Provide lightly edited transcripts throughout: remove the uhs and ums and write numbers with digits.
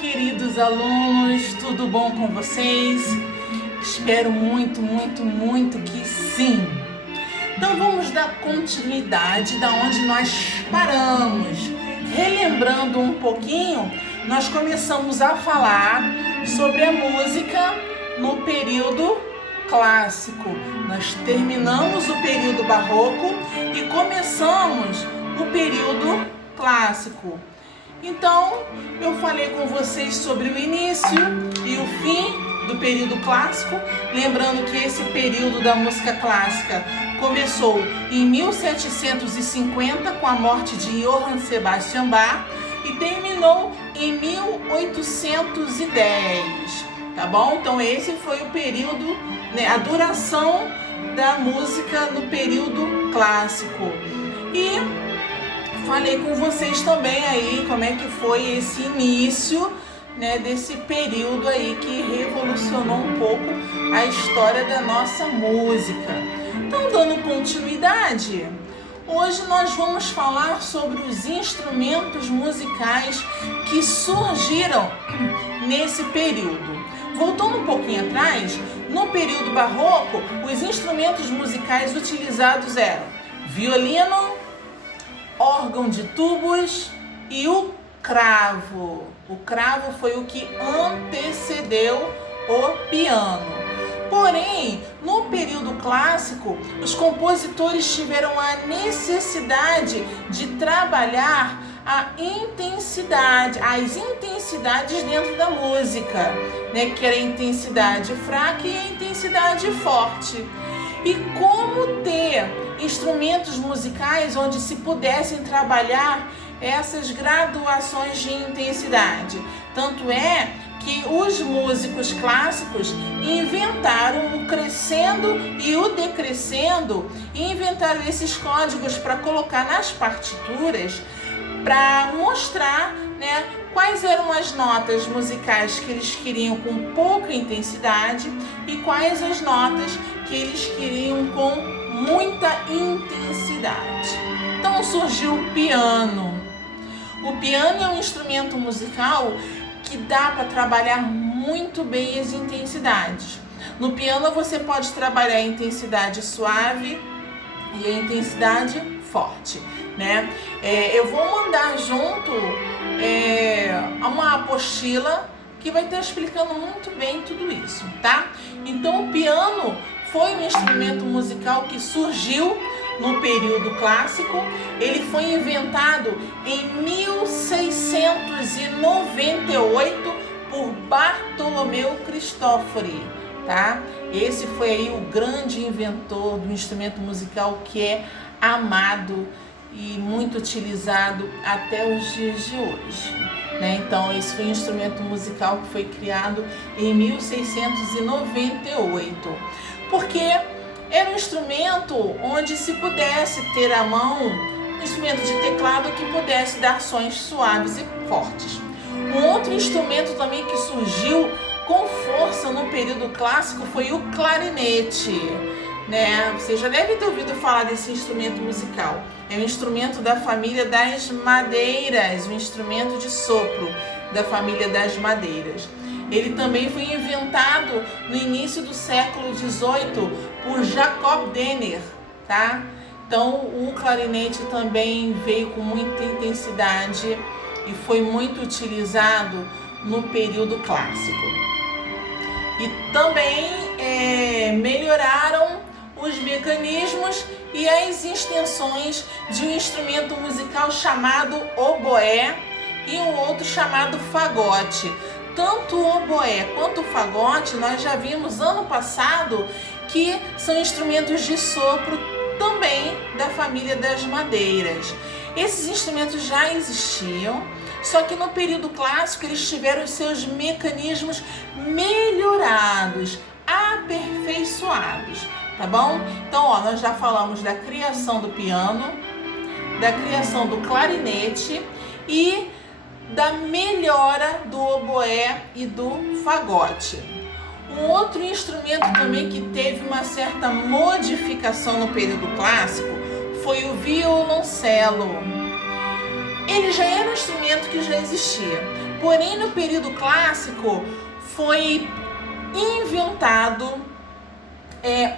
queridos alunos, tudo bom com vocês? Espero muito que sim. Então vamos dar continuidade da onde nós paramos. Relembrando um pouquinho, nós começamos a falar sobre a música no período clássico. Nós terminamos o período barroco e começamos o período clássico. Então, eu falei com vocês sobre o início e o fim do período clássico, lembrando que esse período da música clássica começou em 1750 com a morte de Johann Sebastian Bach e terminou em 1810, tá bom? Então esse foi o período, né, a duração da música no período clássico. E falei com vocês também aí como é que foi esse início, né, desse período aí que revolucionou um pouco a história da nossa música. Então, dando continuidade, hoje nós vamos falar sobre os instrumentos musicais que surgiram nesse período. Voltando um pouquinho atrás, no período barroco, os instrumentos musicais utilizados eram violino, órgão de tubos e o cravo. O cravo foi o que antecedeu o piano. Porém, no período clássico, os compositores tiveram a necessidade de trabalhar as intensidades dentro da música, né? Que era a intensidade fraca e a intensidade forte. E como ter instrumentos musicais onde se pudessem trabalhar essas graduações de intensidade. Tanto é que os músicos clássicos inventaram o crescendo e o decrescendo e inventaram esses códigos para colocar nas partituras para mostrar, né, quais eram as notas musicais que eles queriam com pouca intensidade e quais as notas que eles queriam com muita intensidade. Então surgiu o piano. O piano é um instrumento musical que dá para trabalhar muito bem as intensidades. No piano você pode trabalhar a intensidade suave e a intensidade forte, né? Eu vou mandar junto uma apostila que vai estar explicando muito bem tudo isso, tá? Então o piano foi um instrumento musical que surgiu no período clássico. Ele foi inventado em 1698 por Bartolomeu Cristofori, tá? Esse foi aí o grande inventor do instrumento musical que é amado e muito utilizado até os dias de hoje, né? Então esse foi um instrumento musical que foi criado em 1698, porque era um instrumento onde se pudesse ter à mão um instrumento de teclado que pudesse dar sons suaves e fortes. Um outro instrumento também que surgiu com força no período clássico foi o clarinete, né? Você já deve ter ouvido falar desse instrumento musical. É um instrumento da família das madeiras, um instrumento de sopro da família das madeiras. Ele também foi inventado no início do século XVIII por Jacob Denner, tá? Então o clarinete também veio com muita intensidade e foi muito utilizado no período clássico. E também melhoraram os mecanismos e as extensões de um instrumento musical chamado oboé e um outro chamado fagote. Tanto o oboé quanto o fagote nós já vimos ano passado que são instrumentos de sopro também da família das madeiras. Esses instrumentos já existiam, só que no período clássico eles tiveram os seus mecanismos melhorados, aperfeiçoados, tá bom? Então, nós já falamos da criação do piano, da criação do clarinete e da melhora do oboé e do fagote. Um outro instrumento também que teve uma certa modificação no período clássico foi o violoncelo. Ele já era um instrumento que já existia. Porém, no período clássico foi inventado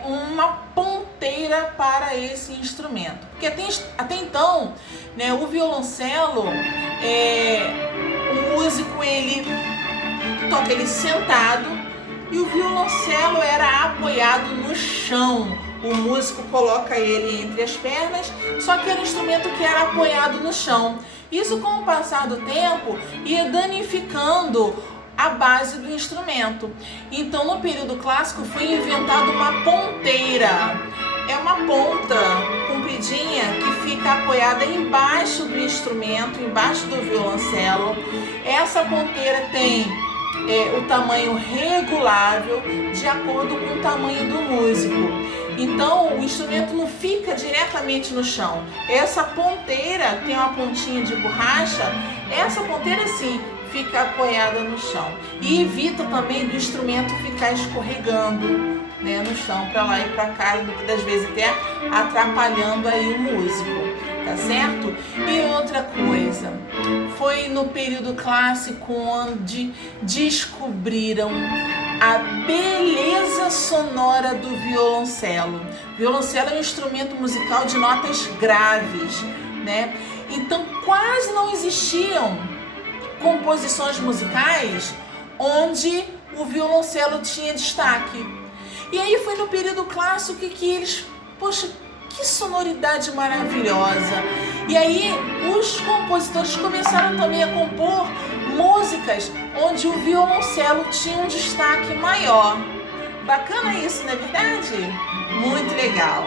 uma ponteira para esse instrumento. Porque até então, né, o violoncelo, o músico ele toca ele sentado e o violoncelo era apoiado no chão. O músico coloca ele entre as pernas, só que era um instrumento que era apoiado no chão. Isso, com o passar do tempo, ia danificando a base do instrumento. Então, no período clássico, foi inventada uma ponteira. É uma ponta compridinha que fica apoiada embaixo do instrumento, embaixo do violoncelo. Essa ponteira tem o tamanho regulável de acordo com o tamanho do músico. Então, o instrumento não fica diretamente no chão. Essa ponteira tem uma pontinha de borracha. Essa ponteira, sim, fica apoiada no chão e evita também do instrumento ficar escorregando, né, no chão, para lá e para cá, muitas das vezes até atrapalhando aí o músico, tá certo? E outra coisa, foi no período clássico onde descobriram a beleza sonora do violoncelo. O violoncelo é um instrumento musical de notas graves, né? Então quase não existiam composições musicais onde o violoncelo tinha destaque. E aí foi no período clássico que eles, poxa, que sonoridade maravilhosa! E aí os compositores começaram também a compor músicas onde o violoncelo tinha um destaque maior. Bacana isso, não é verdade? Muito legal!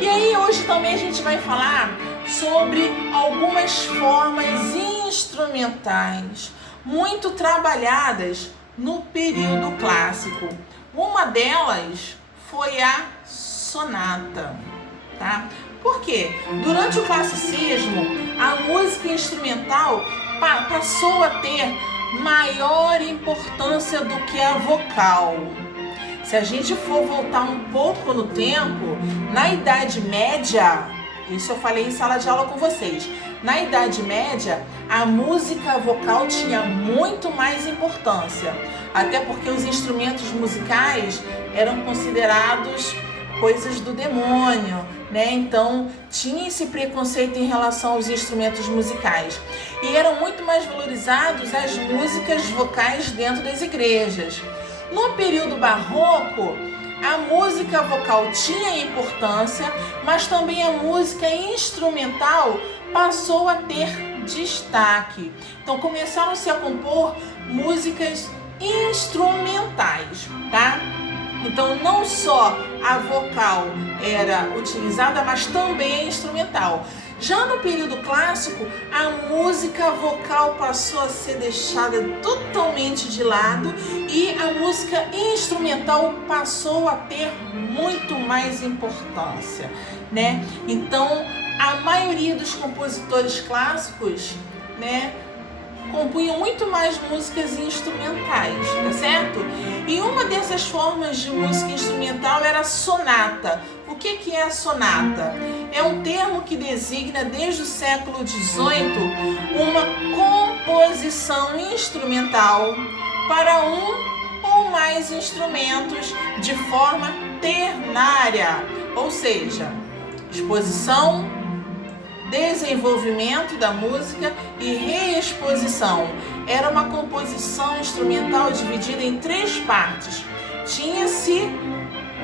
E aí hoje também a gente vai falar sobre algumas formas instrumentais muito trabalhadas no período clássico. Uma delas foi a sonata, tá? Por quê? Durante o classicismo, a música instrumental passou a ter maior importância do que a vocal. Se a gente for voltar um pouco no tempo, na Idade Média, isso eu falei em sala de aula com vocês, na Idade Média, a música vocal tinha muito mais importância, até porque os instrumentos musicais eram considerados coisas do demônio, né? Então tinha esse preconceito em relação aos instrumentos musicais e eram muito mais valorizados as músicas vocais dentro das igrejas. No período barroco, a música vocal tinha importância, mas também a música instrumental passou a ter destaque. Então começaram-se a compor músicas instrumentais, tá? Então não só a vocal era utilizada, mas também a instrumental. Já no período clássico, a música vocal passou a ser deixada totalmente de lado e a música instrumental passou a ter muito mais importância, né? Então, a maioria dos compositores clássicos, né, compunham muito mais músicas instrumentais, tá certo? E uma dessas formas de música instrumental era a sonata. O que é a sonata? É um termo que designa desde o século XVIII uma composição instrumental para um ou mais instrumentos de forma ternária, ou seja, exposição, desenvolvimento da música e reexposição. Era uma composição instrumental dividida em 3 partes. Tinha-se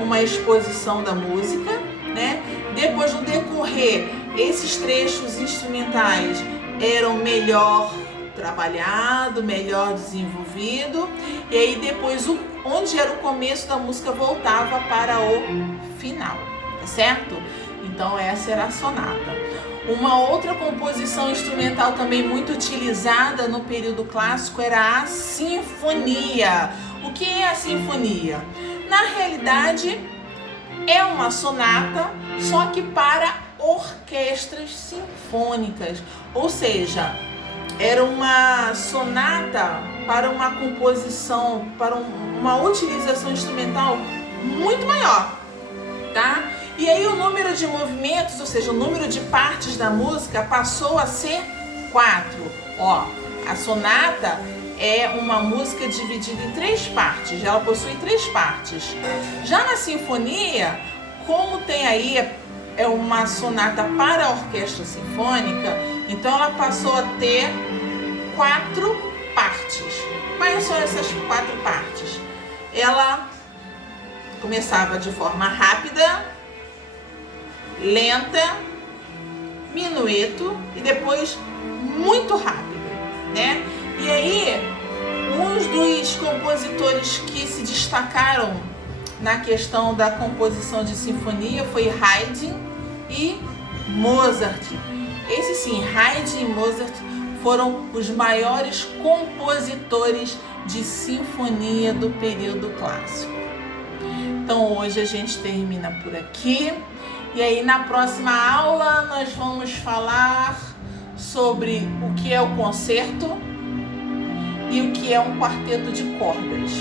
uma exposição da música, né? Depois, no decorrer, esses trechos instrumentais eram melhor trabalhado, melhor desenvolvido, e aí depois onde era o começo da música voltava para o final, tá certo? Então essa era a sonata. Uma outra composição instrumental também muito utilizada no período clássico era a sinfonia. O que é a sinfonia? Na realidade, é uma sonata, só que para orquestras sinfônicas. Ou seja, era uma sonata para uma composição, para uma utilização instrumental muito maior, tá? E aí o número de movimentos, ou seja, o número de partes da música passou a ser 4. Ó, A sonata é uma música dividida em 3 partes, ela possui 3 partes. Já na sinfonia, como tem aí, é uma sonata para a orquestra sinfônica, então ela passou a ter 4 partes. Quais são essas 4 partes? Ela começava de forma rápida, lenta, minueto e depois muito rápido, né? E aí, uns dos compositores que se destacaram na questão da composição de sinfonia foi Haydn e Mozart. Esses sim, Haydn e Mozart foram os maiores compositores de sinfonia do período clássico. Então hoje a gente termina por aqui. E aí na próxima aula nós vamos falar sobre o que é o concerto e o que é um quarteto de cordas.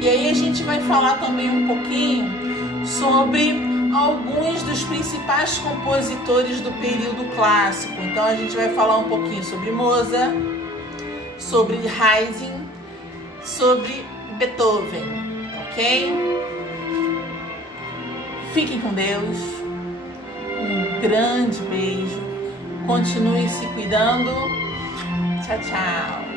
E aí a gente vai falar também um pouquinho sobre alguns dos principais compositores do período clássico. Então a gente vai falar um pouquinho sobre Mozart, sobre Haydn, sobre Beethoven, ok? Fiquem com Deus, um grande beijo, continue se cuidando, tchau, tchau!